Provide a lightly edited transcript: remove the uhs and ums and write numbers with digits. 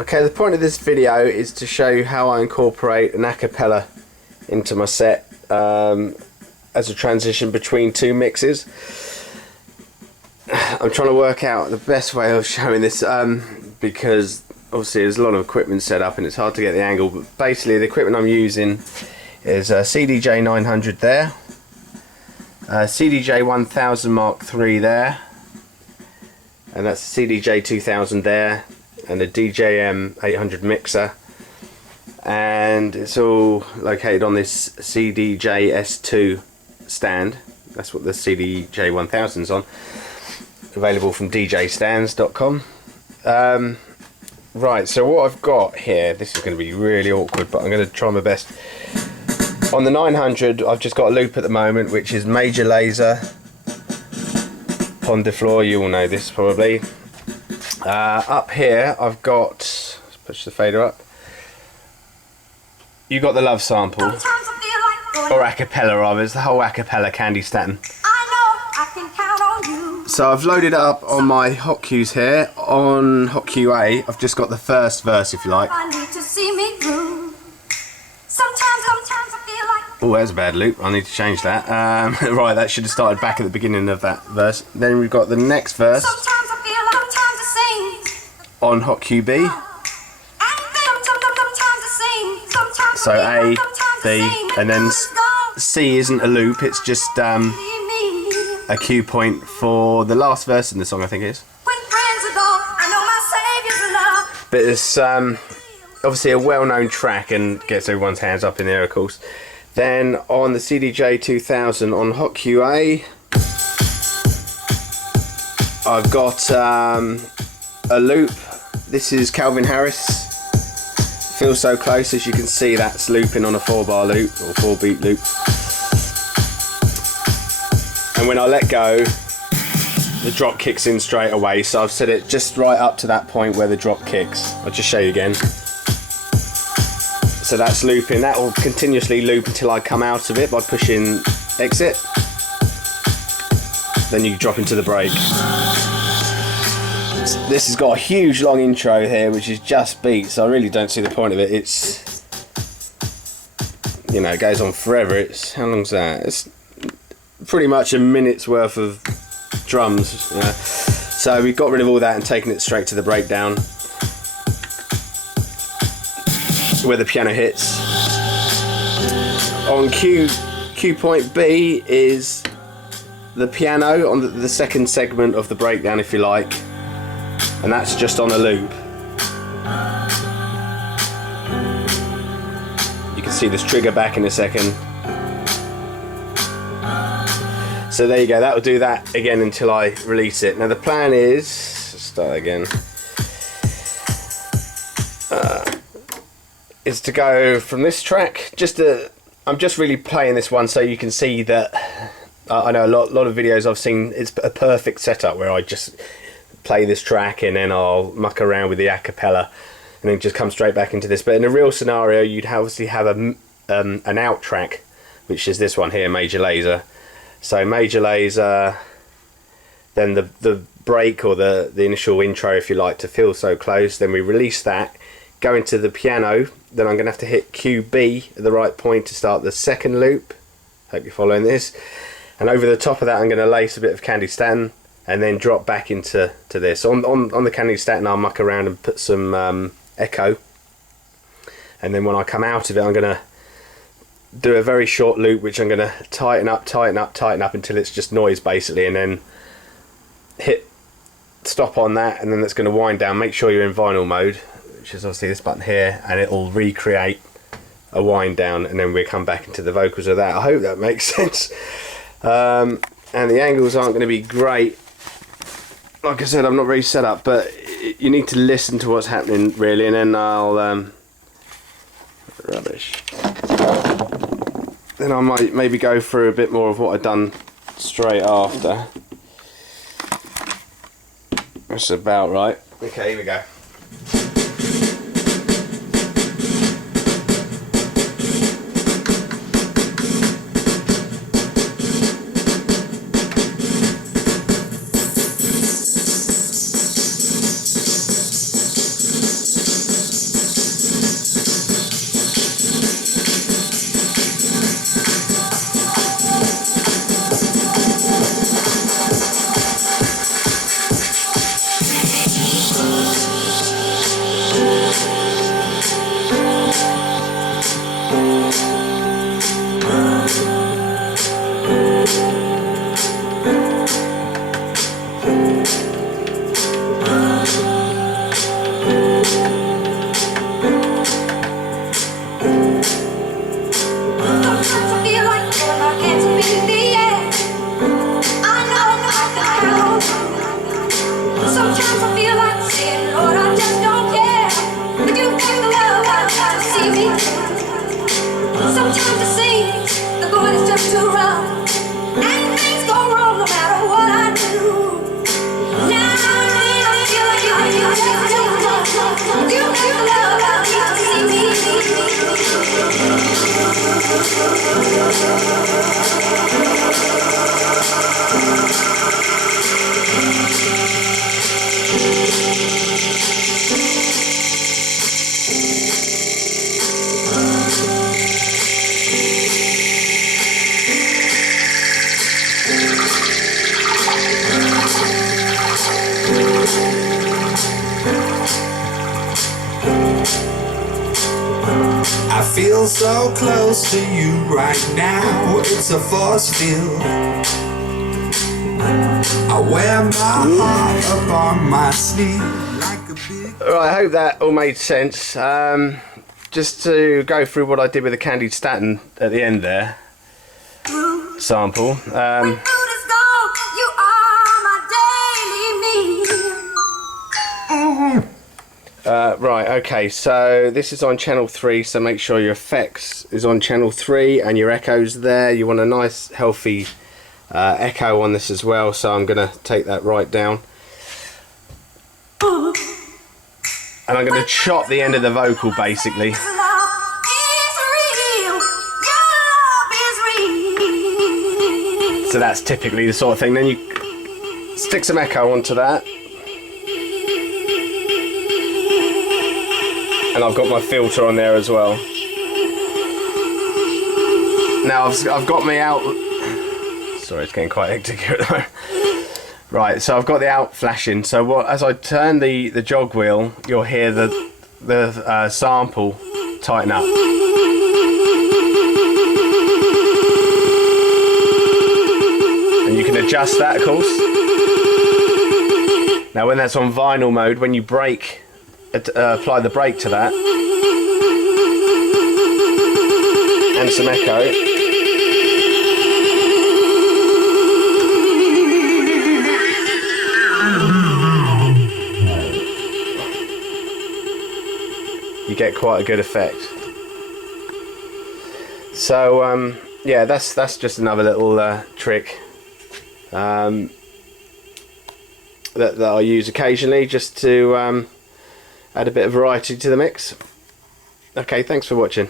Okay, the point of this video is to show you how I incorporate an acapella into my set as a transition between two mixes. I'm trying to work out the best way of showing this because obviously there's a lot of equipment set up and it's hard to get the angle, but basically the equipment I'm using is a CDJ 900 there, a CDJ 1000 Mark III there, and that's a CDJ 2000 there, and a DJM 800 mixer, and it's all located on this CDJ S2 stand. That's what the CDJ 1000 is on, available from djstands.com. Right, so what I've got here, this is going to be really awkward, but I'm going to try my best. On the 900 I've just got a loop at the moment, which is Major Lazer Pond de Floor. You all know this probably. Up here I've got, let's push the fader up, you got the Love Sample, or acapella rather, it's the whole acapella Candy Statin. So I've loaded it up on my hot cues here. On hot cue A I've just got the first verse, if you like. Oh, there's a bad loop, I need to change that. Right, that should have started back at the beginning of that verse. Then we've got the next verse on hot cue B. So A, B, and then C isn't a loop, it's just a cue point for the last verse in the song, I think it is. But it's obviously a well-known track and gets everyone's hands up in the air, of course. Then on the CDJ 2000 on hot cue A, I've got a loop. This is Calvin Harris, Feel So Close. As you can see, that's looping on a 4-bar loop or 4-beat loop. And when I let go, the drop kicks in straight away, so I've set it just right up to that point where the drop kicks. I'll just show you again. So that's looping, that will continuously loop until I come out of it by pushing exit. Then you drop into the break. This has got a huge long intro here, which is just beats, so I really don't see the point of it. It's, you know, it goes on forever. It's, how long's that? It's pretty much a minute's worth of drums, you know. So we've got rid of all that and taken it straight to the breakdown where the piano hits. On cue point B is the piano on the second segment of the breakdown, if you like, and that's just on a loop. You can see this trigger back in a second. So there you go, that will do that again until I release it. Now the plan is, let's start again, is to go from this track, I'm just really playing this one so you can see that, I know a lot of videos I've seen, it's a perfect setup where I just play this track and then I'll muck around with the acapella and then just come straight back into this. But in a real scenario, you'd obviously have an out track, which is this one here, Major Lazer. So Major Lazer, then the break or the initial intro, if you like, to Feel So Close. Then we release that, go into the piano. Then I'm going to have to hit cue B at the right point to start the second loop. Hope you're following this. And over the top of that, I'm going to lace a bit of Candy Statin and then drop back into this. On the Candy Statin, I'll muck around and put some echo. And then when I come out of it, I'm going to do a very short loop, which I'm going to tighten up until it's just noise basically, and then hit stop on that, and then that's going to wind down. Make sure you're in vinyl mode, which is obviously this button here, and it will recreate a wind down, and then we'll come back into the vocals of that. I hope that makes sense. And the angles aren't going to be great. Like I said, I'm not very set up, but you need to listen to what's happening really, and then I'll rubbish. Then I might maybe go through a bit more of what I've done straight after. That's about right. Okay, here we go. feel so close to you right now. It's a force field. I wear my heart up on my sleeve like a big... Right, I hope that all made sense. Just to go through what I did with the candied statin at the end there. Sample. Right, okay, so this is on channel 3, so make sure your effects is on channel 3 and your echo's there. You want a nice healthy echo on this as well, so I'm going to take that right down. And I'm going to chop the end of the vocal basically. So that's typically the sort of thing. Then you stick some echo onto that. And I've got my filter on there as well. Now I've got my out... Sorry, it's getting quite hectic here at the moment. Right, so I've got the out flashing. So as I turn the jog wheel, you'll hear the sample tighten up. And you can adjust that, of course. Now when that's on vinyl mode, when you brake, apply the brake to that and some echo, you get quite a good effect. So yeah, that's just another little trick that I use occasionally just to add a bit of variety to the mix. Okay, thanks for watching.